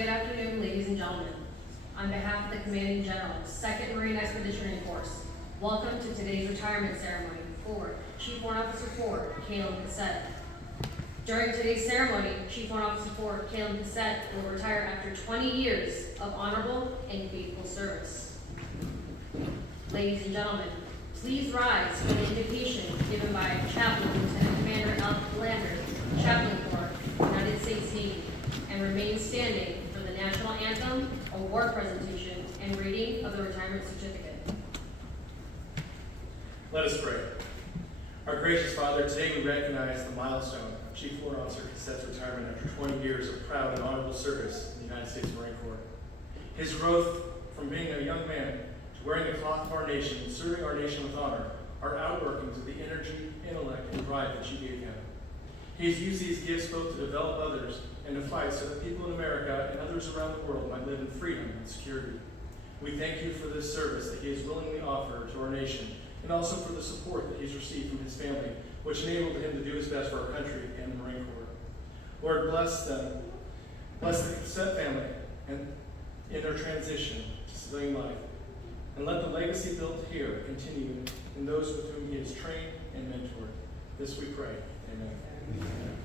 Good afternoon, ladies and gentlemen. On behalf of the Commanding General, 2nd Marine Expeditionary Force, welcome to today's retirement ceremony for Chief Warrant Officer 4, Kalem Cassett. During today's ceremony, Chief Warrant Officer 4, Kalem Cassett will retire after 20 years of honorable and faithful service. Ladies and gentlemen, please rise for the invocation given by Chaplain Lieutenant Commander Kalem, Chaplain Corps, United States Navy, and remain standing for the national anthem, award presentation, and reading of the retirement certificate. Let us pray. Our gracious Father, today we recognize the milestone of Chief Warrant Officer Cassett's retirement after 20 years of proud and honorable service in the United States Marine Corps. His growth from being a young man to wearing the cloth of our nation and serving our nation with honor are outworkings of the energy, intellect, and drive that you gave him. He has used these gifts both to develop others and to fight so that people in America and others around the world might live in freedom and security. We thank you for this service that he has willingly offered to our nation, and also for the support that he's received from his family, which enabled him to do his best for our country and the Marine Corps. Lord, bless them. Bless the Cassett family and in their transition to civilian life. And let the legacy built here continue in those with whom he has trained and mentored. This we pray. Amen. Amen.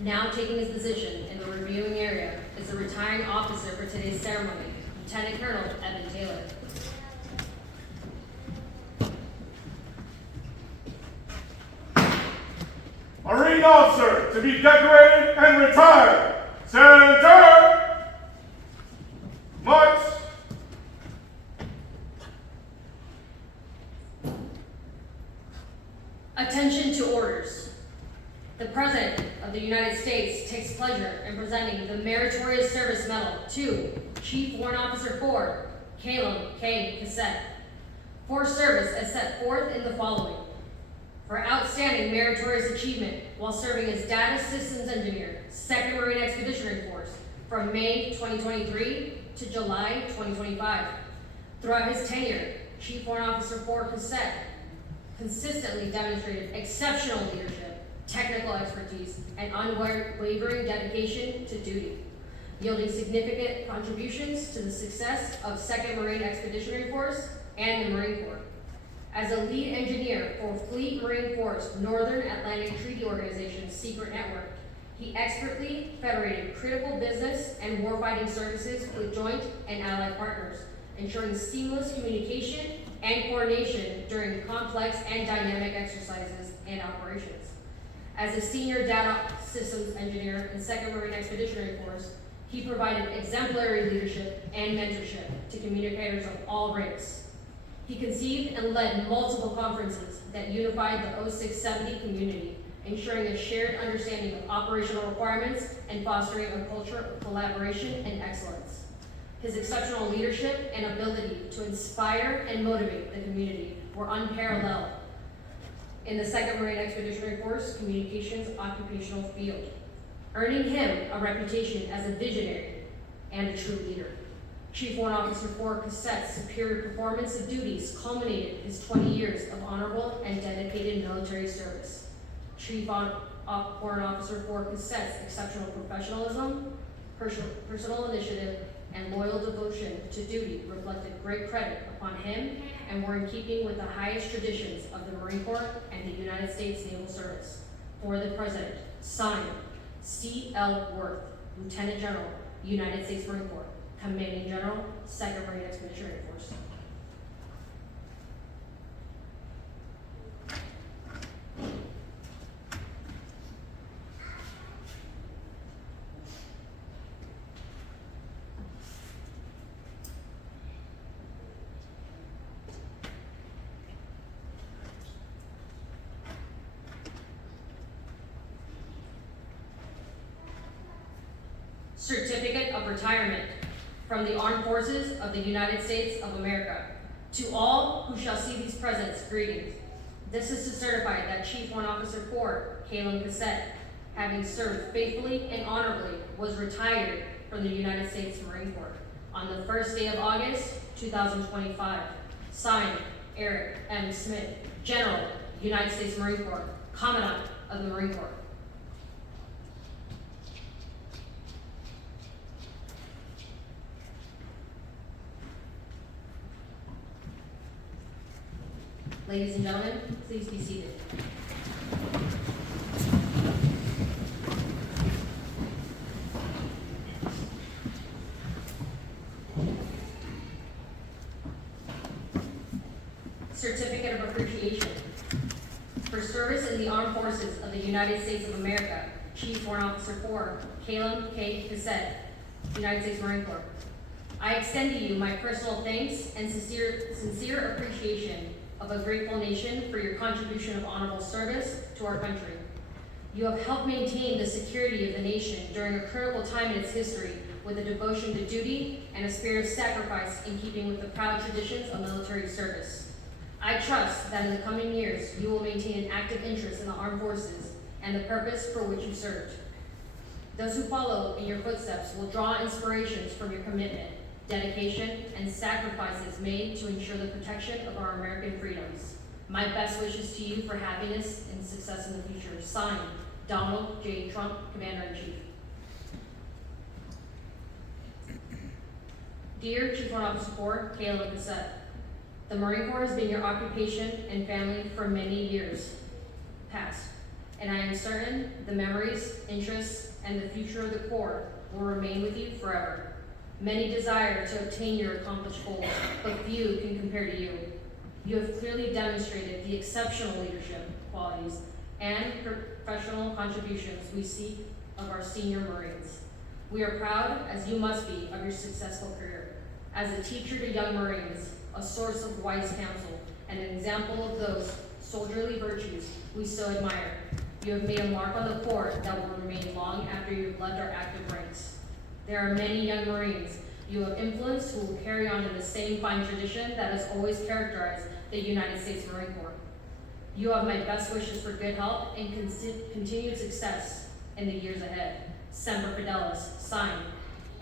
Now taking his position in the reviewing area is the retiring officer for today's ceremony, Lieutenant Colonel Evan Taylor. Marine officer to be decorated and retired. Center. March. Attention to orders. The President of the United States takes pleasure in presenting the Meritorious Service Medal to Chief Warrant Officer 4, Kalem K. Cassett, for service as set forth in the following. For outstanding meritorious achievement while serving as Data Systems Engineer, 2nd Marine Expeditionary Force, from May 2023 to July 2025. Throughout his tenure, Chief Warrant Officer 4 Cassett consistently demonstrated exceptional leadership, technical expertise, and unwavering dedication to duty, yielding significant contributions to the success of 2nd Marine Expeditionary Force and the Marine Corps. As a lead engineer for Fleet Marine Force Northern Atlantic Treaty Organization's secret network, he expertly federated critical business and warfighting services with joint and allied partners, ensuring seamless communication and coordination during complex and dynamic exercises and operations. As a senior data systems engineer in 2nd Marine Expeditionary Force, he provided exemplary leadership and mentorship to communicators of all ranks. He conceived and led multiple conferences that unified the 0670 community, ensuring a shared understanding of operational requirements and fostering a culture of collaboration and excellence. His exceptional leadership and ability to inspire and motivate the community were unparalleled in the 2nd Marine Expeditionary Force communications occupational field, earning him a reputation as a visionary and a true leader. Chief Warrant Officer 4 Cassette's superior performance of duties culminated his 20 years of honorable and dedicated military service. Chief Warrant Officer 4 Cassette's exceptional professionalism, personal initiative, and loyal devotion to duty reflected great credit upon him and were in keeping with the highest traditions of the Marine Corps and the United States Naval Service. For the President, signed, C.L. Worth, Lieutenant General, United States Marine Corps, Commanding General, 2nd Marine Expeditionary Force. Certificate of Retirement from the Armed Forces of the United States of America. To all who shall see these presents, greetings. This is to certify that Chief Warrant Officer 4, Kalem Cassette, having served faithfully and honorably, was retired from the United States Marine Corps on the first day of August, 2025. Signed, Eric M. Smith, General, United States Marine Corps, Commandant of the Marine Corps. Ladies and gentlemen, please be seated. Certificate of Appreciation. For service in the Armed Forces of the United States of America, Chief Warrant Officer 4, Kalem K. Cassette, United States Marine Corps. I extend to you my personal thanks and sincere appreciation of a grateful nation for your contribution of honorable service to our country. You have helped maintain the security of the nation during a critical time in its history with a devotion to duty and a spirit of sacrifice in keeping with the proud traditions of military service. I trust that in the coming years, you will maintain an active interest in the armed forces and the purpose for which you served. Those who follow in your footsteps will draw inspirations from your commitment, dedication, and sacrifices made to ensure the protection of our American freedoms. My best wishes to you for happiness and success in the future. Signed, Donald J. Trump, Commander-in-Chief. Dear Chief Warrant Officer 4, Kalem Cassette, the Marine Corps has been your occupation and family for many years past, and I am certain the memories, interests, and the future of the Corps will remain with you forever. Many desire to obtain your accomplished goals, but few can compare to you. You have clearly demonstrated the exceptional leadership qualities and professional contributions we seek of our senior Marines. We are proud, as you must be, of your successful career. As a teacher to young Marines, a source of wise counsel, and an example of those soldierly virtues we so admire, you have made a mark on the Corps that will remain long after you have left our active ranks. There are many young Marines you have influenced who will carry on in the same fine tradition that has always characterized the United States Marine Corps. You have my best wishes for good health and continued success in the years ahead. Semper Fidelis, signed,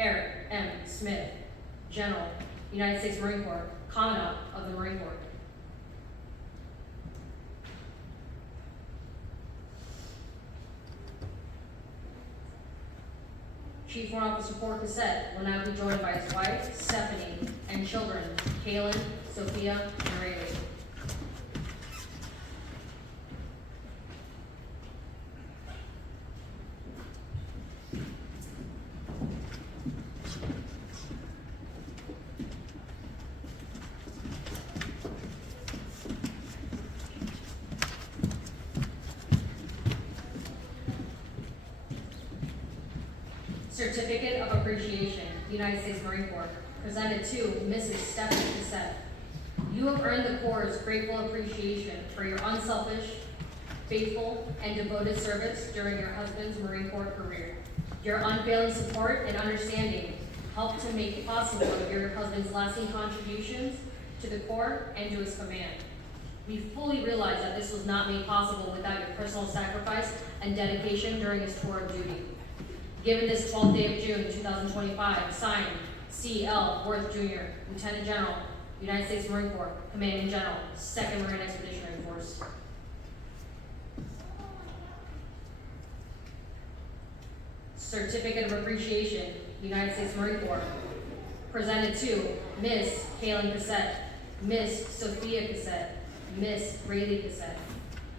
Eric M. Smith, General, United States Marine Corps, Commandant of the Marine Corps. Chief Warrant Officer 4 Cassette will now be joined by his wife, Stephanie, and children, Kaylin, Sophia, and Rayleigh. Certificate of Appreciation, United States Marine Corps, presented to Mrs. Stephanie Cassette. You have earned the Corps' grateful appreciation for your unselfish, faithful, and devoted service during your husband's Marine Corps career. Your unfailing support and understanding helped to make possible your husband's lasting contributions to the Corps and to his command. We fully realize that this was not made possible without your personal sacrifice and dedication during his tour of duty. Given this 12th day of June, 2025, signed, C.L. Worth Jr., Lieutenant General, United States Marine Corps, Commanding General, 2nd Marine Expeditionary Force. Certificate of Appreciation, United States Marine Corps, presented to Miss Kalem Cassette, Miss Sophia Cassette, Miss Rayleigh Cassette.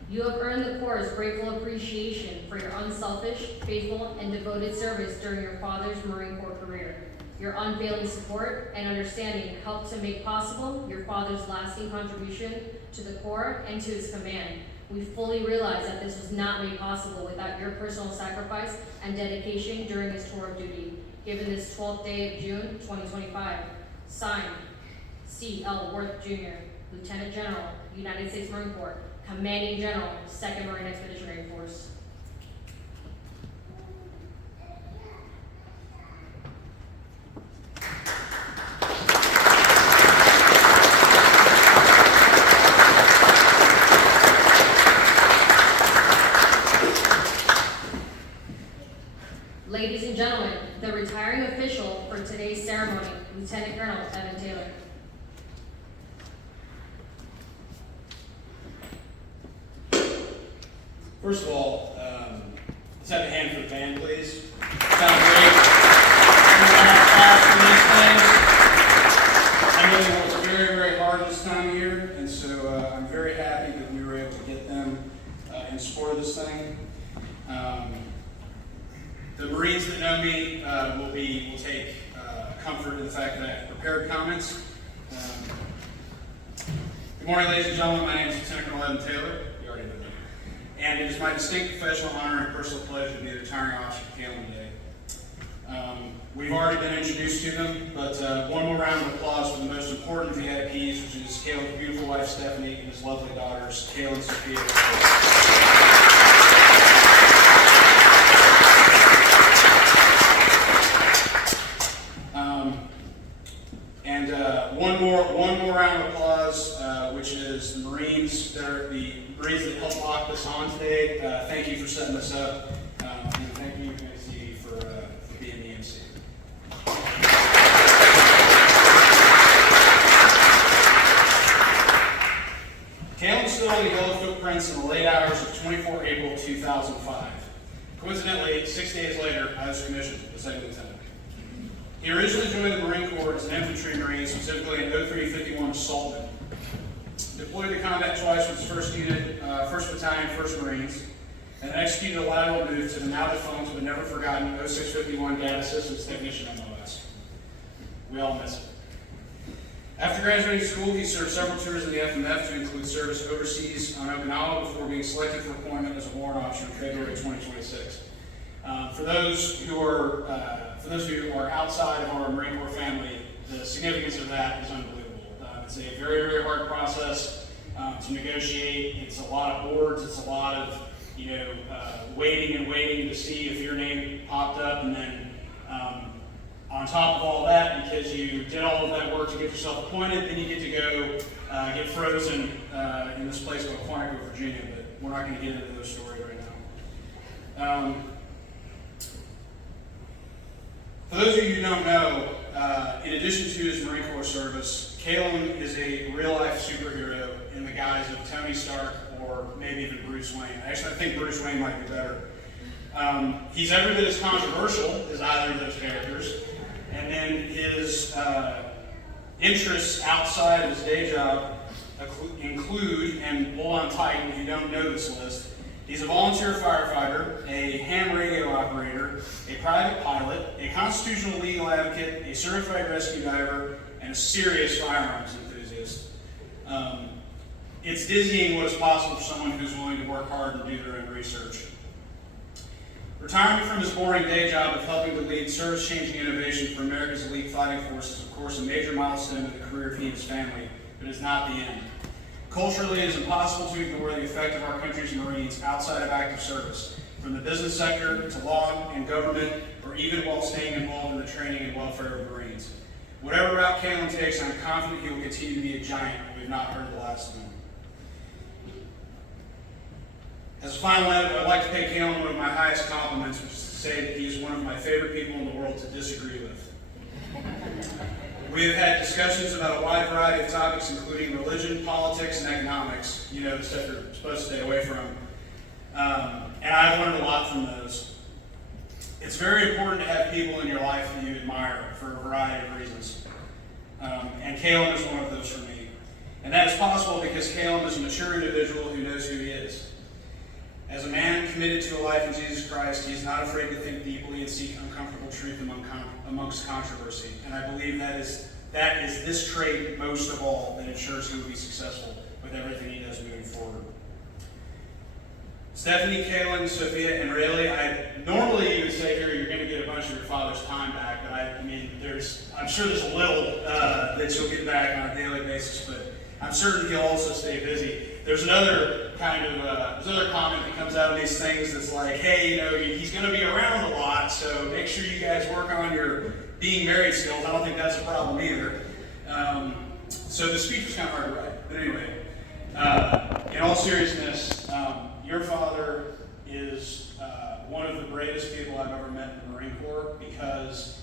You have earned the Corps' grateful appreciation for your unselfish, faithful, and devoted service during your father's Marine Corps career. Your unfailing support and understanding helped to make possible your father's lasting contribution to the Corps and to its command. We fully realize that this was not made possible without your personal sacrifice and dedication during his tour of duty. Given this 12th day of June, 2025, signed, C.L. Worth Jr., Lieutenant General, United States Marine Corps, Commanding General, 2nd Marine Expeditionary Force. Ladies and gentlemen, the retiring official for today's ceremony, Lieutenant Colonel Evan Taylor. First of all, let's have a hand for the band, please. Sound great. I know they worked very, very hard this time of year, and so I'm very happy that we were able to get them in support of this thing. The Marines that know me will take comfort in the fact that I have prepared comments. Good morning, ladies and gentlemen. My name is Lieutenant Colonel Evan Taylor. You already know me. And it is my distinct professional honor and personal pleasure to be the retiring officer for Kalem today. We've already been introduced to them, but one more round of applause for the most important VIPs, which is Kalem's beautiful wife Stephanie and his lovely daughters, Kalem and Sophia. One more round of applause, which is the Marines that helped lock this on today. Thank you for setting this up, and thank you, MC, for being the MC. Kalem stood on the yellow footprints in the late hours of 24 April 2005. Coincidentally, 6 days later, I was commissioned as second lieutenant. He originally joined the Marine Corps as an infantry Marine, specifically in 0351 Assaultman. Deployed to combat twice with his 1st Unit, 1st Battalion, 1st Marines, and executed a lateral move to the now defunct but never forgotten 0651 Data Systems Technician MOS. We all miss it. After graduating school, he served several tours in the FMF to include service overseas on Okinawa before being selected for appointment as a warrant officer in February 2026. For those who are outside of our Marine Corps family, the significance of that is unbelievable. It's a very, very hard process to negotiate. It's a lot of boards. It's a lot of waiting and waiting to see if your name popped up, and then on top of all that, because you did all of that work to get yourself appointed, then you get to go get frozen in this place called Quantico, Virginia. But we're not going to get into those stories right now. For those of you who don't know, in addition to his Marine Corps service, Kalem is a real-life superhero in the guise of Tony Stark or maybe even Bruce Wayne. Actually, I think Bruce Wayne might be better. He's every bit as controversial as either of those characters, and then his interests outside of his day job include, and hold on tight if you don't know this list, he's a volunteer firefighter, a ham radio operator, a private pilot, a constitutional legal advocate, a certified rescue diver, and a serious firearms enthusiast. It's dizzying what is possible for someone who's willing to work hard and do their own research. Retirement from his boring day job of helping to lead service-changing innovation for America's elite fighting force is, of course, a major milestone in the career of he and his family, but it's not the end. Culturally, it is impossible to ignore the effect of our country's Marines outside of active service, from the business sector to law and government, or even while staying involved in the training and welfare of Marines. Whatever route Kalem takes, I'm confident he will continue to be a giant, and we've not heard the last of him. As a final note, I'd like to pay Kalem one of my highest compliments, which is to say that he is one of my favorite people in the world to disagree with. We have had discussions about a wide variety of topics, including religion, politics, and economics. You know, the stuff you're supposed to stay away from. And I've learned a lot from those. It's very important to have people in your life that you admire for a variety of reasons. And Kalem is one of those for me. And that is possible because Kalem is a mature individual who knows who he is. As a man committed to a life in Jesus Christ, he is not afraid to think deeply and seek uncomfortable truth amongst controversy. And I believe that is this trait most of all that ensures he will be successful with everything he does moving forward. Stephanie, Kalem, Sophia, and Rayleigh, normally you would say here you're going to get a bunch of your father's time back, but I'm sure there's a little that you'll get back on a daily basis, but I'm certain he'll also stay busy. There's another comment that comes out of these things that's like, hey, you know, he's going to be around a lot, so make sure you guys work on your being married skills. I don't think that's a problem either. So the speech was kind of hard to write. But anyway, in all seriousness, your father is one of the bravest people I've ever met in the Marine Corps because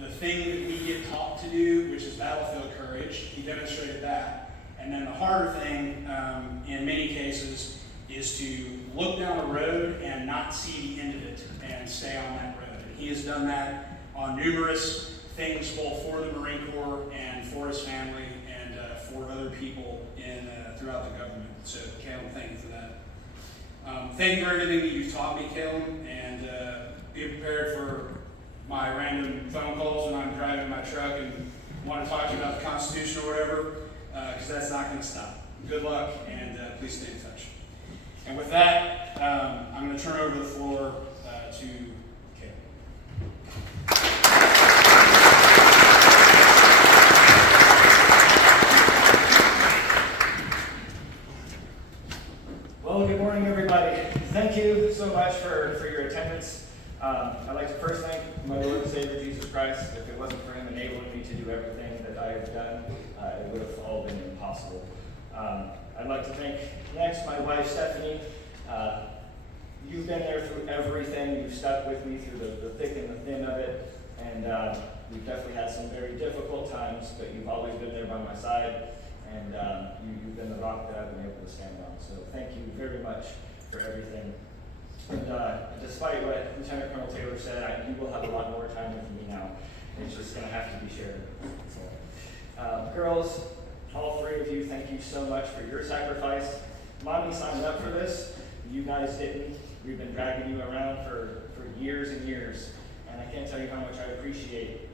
the thing that we get taught to do, which is battlefield courage, he demonstrated that. And then the harder thing, in many cases, is to look down the road and not see the end of it and stay on that road. And he has done that on numerous things, both for the Marine Corps and for his family and for other people throughout the government. So, Kalem, thank you for that. Thank you for everything that you've taught me, Kalem, and be prepared for my random phone calls when I'm driving my truck and want to talk to you about the Constitution or whatever, because that's not going to stop. Good luck, and please stay in touch. And with that, I'm going to turn over the floor to Kalem. Well, good morning, everybody. Thank you so much for your attendance. I'd like to first thank my Lord and Savior, Jesus Christ. If it wasn't for him enabling me to do everything that I have done, it would have all been impossible. I'd like to thank next my wife, Stephanie. You've been there through everything. You've stuck with me through the thick and the thin of it. And we've definitely had some very difficult times, but you've always been there by my side. And you've been the rock that I've been able to stand on. So thank you very much for everything. And despite what Lieutenant Colonel Taylor said, you will have a lot more time with me now. It's just going to have to be shared. So, girls, all three of you, thank you so much for your sacrifice. Mommy signed up for this. You guys didn't. We've been dragging you around for years and years. And I can't tell you how much I appreciate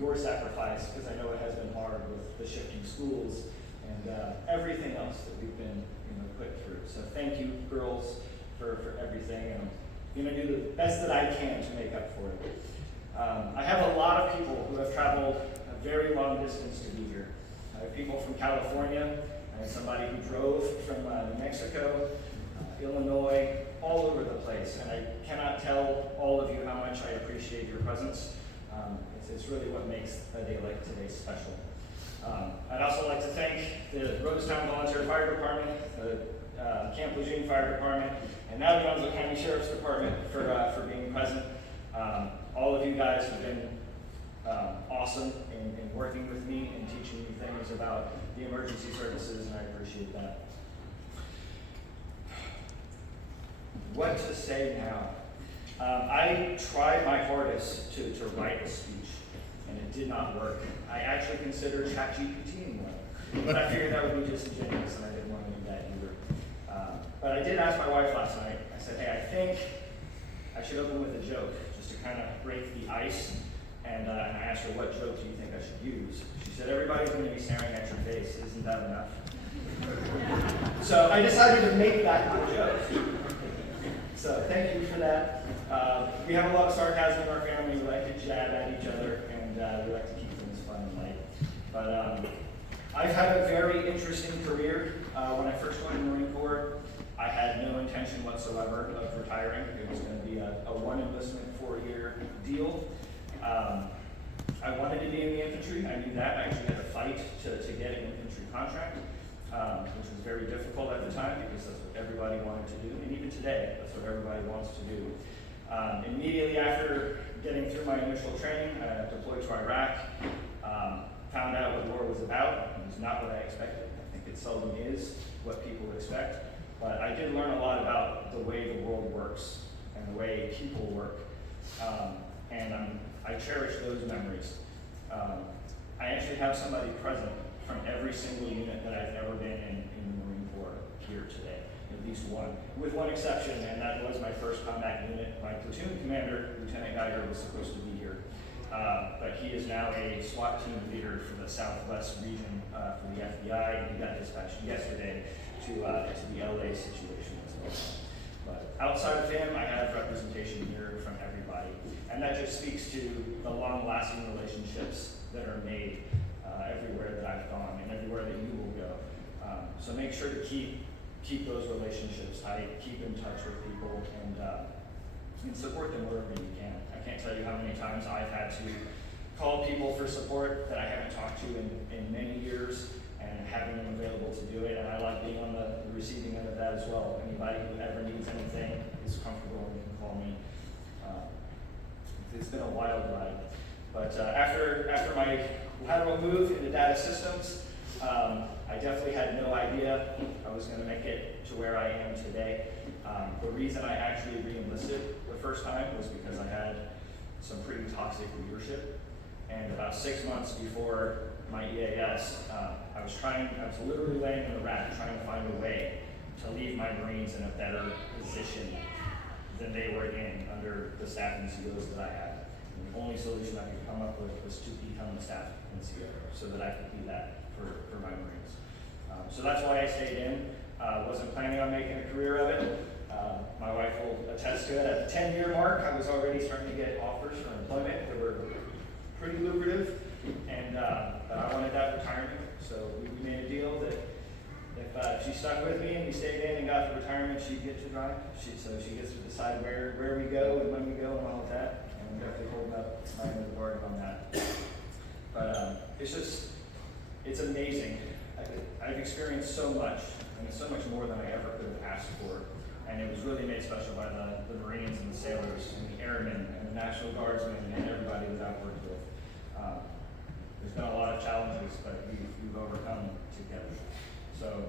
your sacrifice, because I know it has been hard with the shifting schools and everything else that we've been put through. So thank you, girls, for everything. And I'm going to do the best that I can to make up for it. I have a lot of people who have traveled a very long distance to be here. I have people from California. I have somebody who drove from New Mexico, Illinois, all over the place. And I cannot tell all of you how much I appreciate your presence. It's really what makes a day like today special. I'd also like to thank the Rosestown Volunteer Fire Department, the Camp Lejeune Fire Department, and now the Jonesville County Sheriff's Department for being present. All of you guys have been awesome in working with me and teaching me things about the emergency services, and I appreciate that. What to say now? I tried my hardest to write a speech, and it did not work. I actually considered ChatGPT one, but I figured that would be disingenuous, and I didn't want to do that either. But I did ask my wife last night. I said, hey, I think I should open with a joke, just to kind of break the ice. And I asked her, what joke do you think I should use? She said, everybody's going to be staring at your face. Isn't that enough? So I decided to make that my joke. So thank you for that. We have a lot of sarcasm in our family. We like to jab at each other, and we like to keep things fun and light. But I've had a very interesting career. When I first joined the Marine Corps, I had no intention whatsoever of retiring. It was going to be a one enlistment, 4-year deal. I wanted to be in the infantry. I knew that. I actually had to fight to get an infantry contract. which was very difficult at the time because that's what everybody wanted to do, and even today, that's what everybody wants to do. Immediately after getting through my initial training, I deployed to Iraq, found out what the war was about. It was not what I expected. I think it seldom is what people expect, but I did learn a lot about the way the world works and the way people work, and I cherish those memories. I actually have somebody present from every single unit that I've ever been in the Marine Corps here today, at least one, with one exception, and that was my first combat unit. My platoon commander, Lieutenant Geiger, was supposed to be here, but he is now a SWAT team leader for the Southwest region for the FBI, and he got dispatched yesterday to the LA situation as well. But outside of him, I have representation here from everybody, and that just speaks to the long-lasting relationships that are made everywhere that I've gone and everywhere that you will go. So make sure to keep those relationships tight, keep in touch with people, and support them wherever you can. I can't tell you how many times I've had to call people for support that I haven't talked to in many years, and having them available to do it. And I like being on the receiving end of that as well. Anybody who ever needs anything is comfortable and can call me. It's been a wild ride. But after my lateral move into data systems, I definitely had no idea I was going to make it to where I am today. The reason I actually re-enlisted the first time was because I had some pretty toxic leadership. And about 6 months before my EAS, I was literally laying in the rack trying to find a way to leave my Marines in a better position than they were in under the staff and COs that I had. And the only solution I could come up with was to become the staff and CO so that I could be that for my Marines. So that's why I stayed in. Wasn't planning on making a career of it. My wife will attest to it. At the 10-year mark, I was already starting to get offers for employment that were pretty lucrative, and I wanted that retirement. So we made a deal that if she stuck with me and we stayed in and got the retirement, she'd get to drive. So she gets to decide where we go and when we go and all of that. And I'm definitely holding up my end of the bargain on that. But it's amazing. I've experienced so much, and it's so much more than I ever could have asked for. And it was really made special by the Marines and the sailors and the airmen and the National Guardsmen and everybody that I've worked with. There's been a lot of challenges, but we've overcome together. So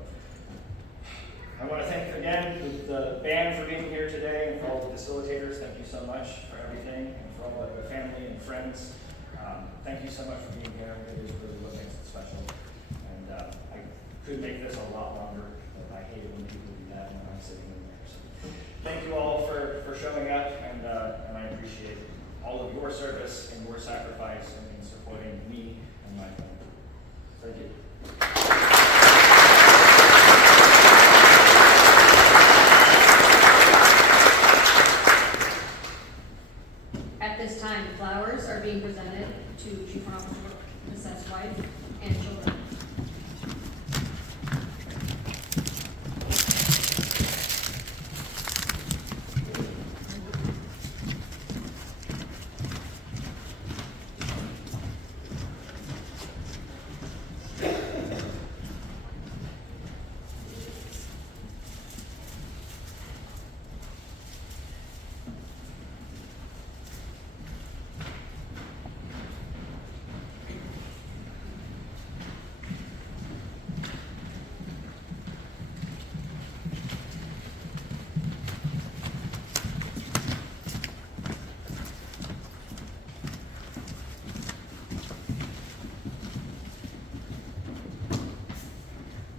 I want to thank again the band for being here today, and for all the facilitators. Thank you so much for everything, and for all the family and friends. Thank you so much for being here. It is really what makes it special. And I could make this a lot longer, but I hate it when people do that when I'm sitting in there. So thank you all for showing up, and I appreciate all of your service and your sacrifice in supporting me and my family. Thank you. At this time, flowers are being presented to Chief Warrant Officer Cassette's wife and children.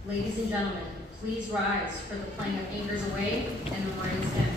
Ladies and gentlemen, please rise for the playing of Anchors Away and the Marines Hymn.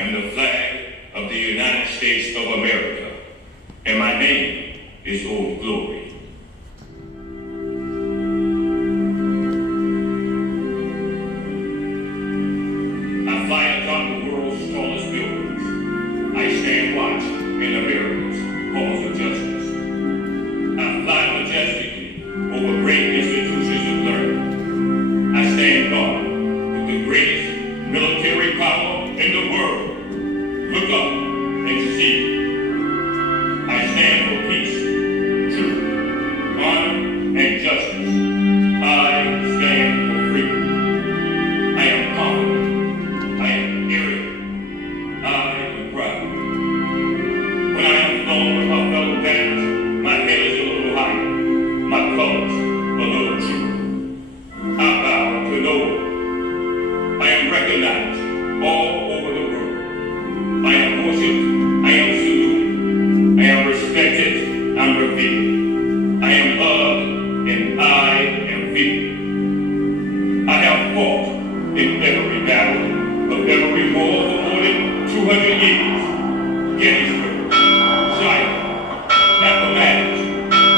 and the flag of the United States of America, and my name is Old Glory. I fly atop the world's tallest buildings. I stand watch in America's halls of justice. I fly majestically over great institutions of learning. I stand guard with the greatest military power in the world. Look up and see. I stand for peace, truth, honor, and justice. I stand for freedom. I am confident. I am arrogant. I am proud. When I am flown with my fellow banners, my head is a little higher, my colors a little truer. I bow to no one. I am recognized all over the world. I am worshipped. I am saluted. I am respected. I'm revered. I am loved, and I am feared. I have fought in every battle of every war for more than 200 years. Gettysburg, Shiloh, Appomattox,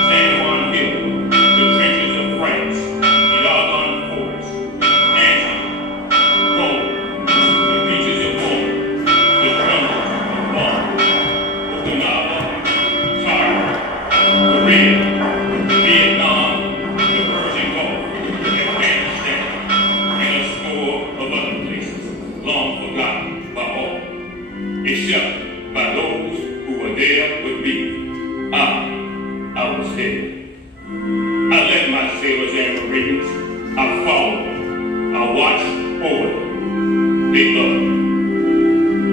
San Juan Hill, the trenches of France, the Argonne Forest, Antietam, Rome, the beaches of Rome, the jungles of Mars, Okinawa, Thailand, Korea, Vietnam, the Persian Gulf, Afghanistan, and a score of other places long forgotten by all, except by those who were there with me. I was there. I led my sailors and Marines. I followed them. I watched over them. They loved me.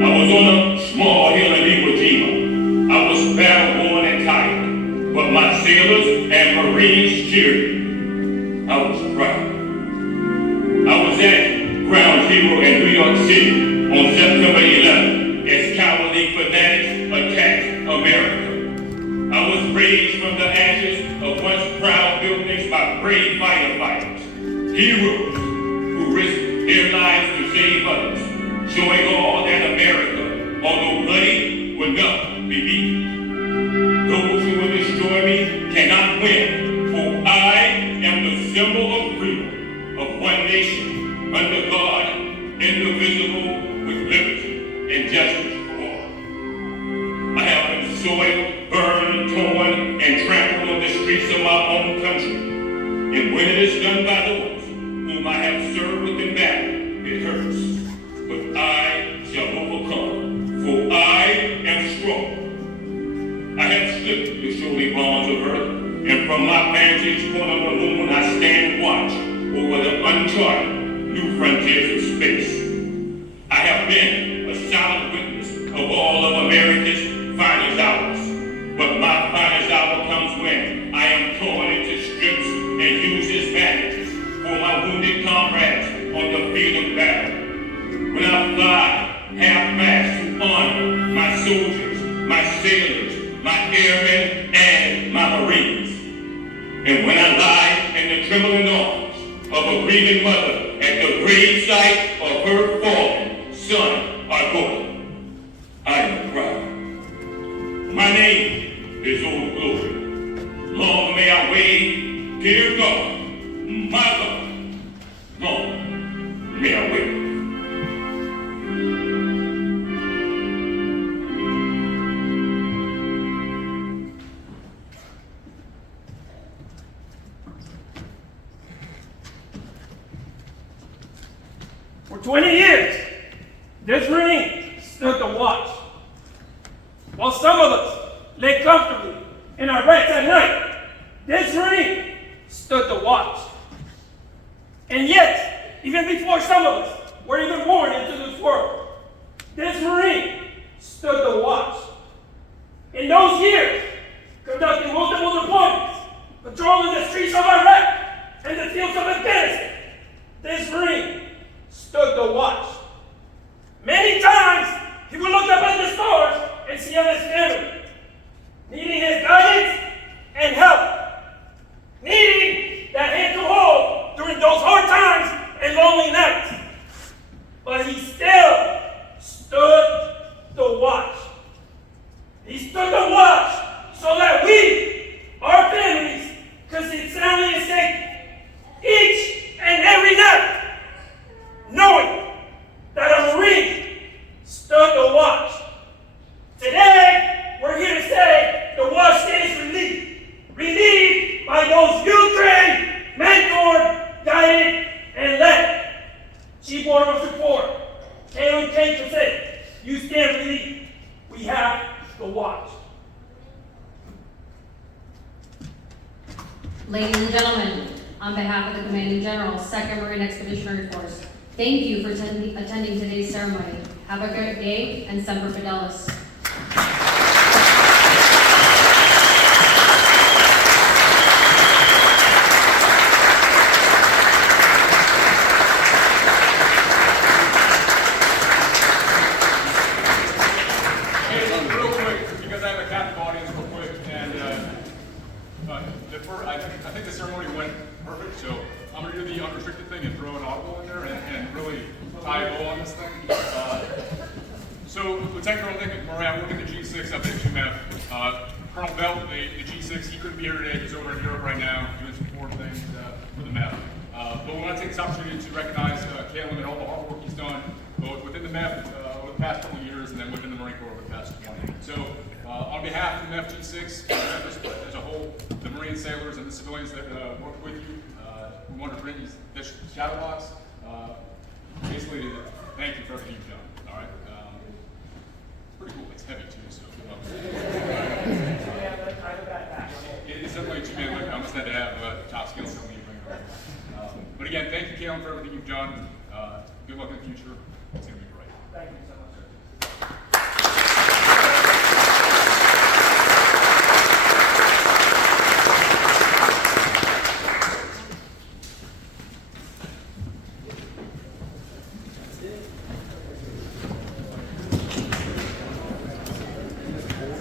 I was on a small hill in Iwo Jima. I was battle-worn and tired, but my sailors and Marines cheered me. I was proud. I was at Ground Zero in New York City on September 11th as cowardly fanatics attacked America. I was raised from the ashes of once proud buildings by brave firefighters, heroes who risked their lives to save others, showing all that America, although bloody, will not be beaten. Those who will destroy me cannot win, for I am the symbol of freedom, of one nation, under God, indivisible, with liberty and justice for all. I have been soiled, burned, torn, and trampled on the streets of my own country. And when it is done by those whom I have served with in battle, it hurts. But I shall overcome, for I am strong. I have slipped the surely bonds of earth, and from my vantage point on the moon I stand watch over the uncharted new frontiers of space. I have been a silent witness of all of America's finest hours, but my finest hour comes when I am torn into strips and used as bandages for my wounded comrades on the field of battle. When I fly half-mast to honor my soldiers, my sailors, my airmen, and my Marines. And when I lie in the trembling arms of a grieving mother at the gravesite of her fallen son or daughter, I am proud. My name is Old Glory. Long may I wave, dear God, my God. Long may I wave. For 20 years, this ring stood the watch. While some of us lay comfortably in our beds at night, this ring stood the watch. And yet, even before some of us were even born into this world, this ring stood the watch. In those years, conducting multiple deployments, patrolling the streets of Iraq and the fields of Afghanistan, this ring stood the watch. Many times, he would look up at the stars and see his family, needing his guidance and help, needing that hand to hold during those hard times and lonely nights. But he still stood the watch. He stood the watch so that we, our families, could sit soundly and safe each and every night, knowing that a Marine stood the watch. Today, we're here to say the watch stands relieved. Relieved by those you trained, mentored, guided, and led. Chief Warrant Officer 4, Kalem K. You stand relieved. We have the watch. Ladies and gentlemen, on behalf of the Commanding General, 2nd Marine Expeditionary Force, thank you for attending today's ceremony. Have a great day and Semper Fidelis. Real quick, because I have a captive audience, real quick, and I think the ceremony went perfect, so I'm going to do the unrestricted thing and throw an audible in there and really tie a bow on this thing. So, Lieutenant Colonel Nick Moran, working the G6 up at UMF. Colonel Belt, the G6, he couldn't be here today. He's over in Europe right now doing some foreign things for the MEF. But we want to take this opportunity to recognize Kalem and all the hard work he's done, both within the MEF over the past couple of years and then within the Marine Corps over the past 20. So, on behalf of the MEF G6, as a whole, the Marine sailors and the civilians that work with you, we want to bring you this shadow box. Basically, thank you for everything you've done. All right. Pretty cool. It's heavy too, so good luck. It's definitely a two-man limit. I almost had to have top skills tell me to bring it over. But again, thank you, Kalem, for everything you've done. Good luck in the future.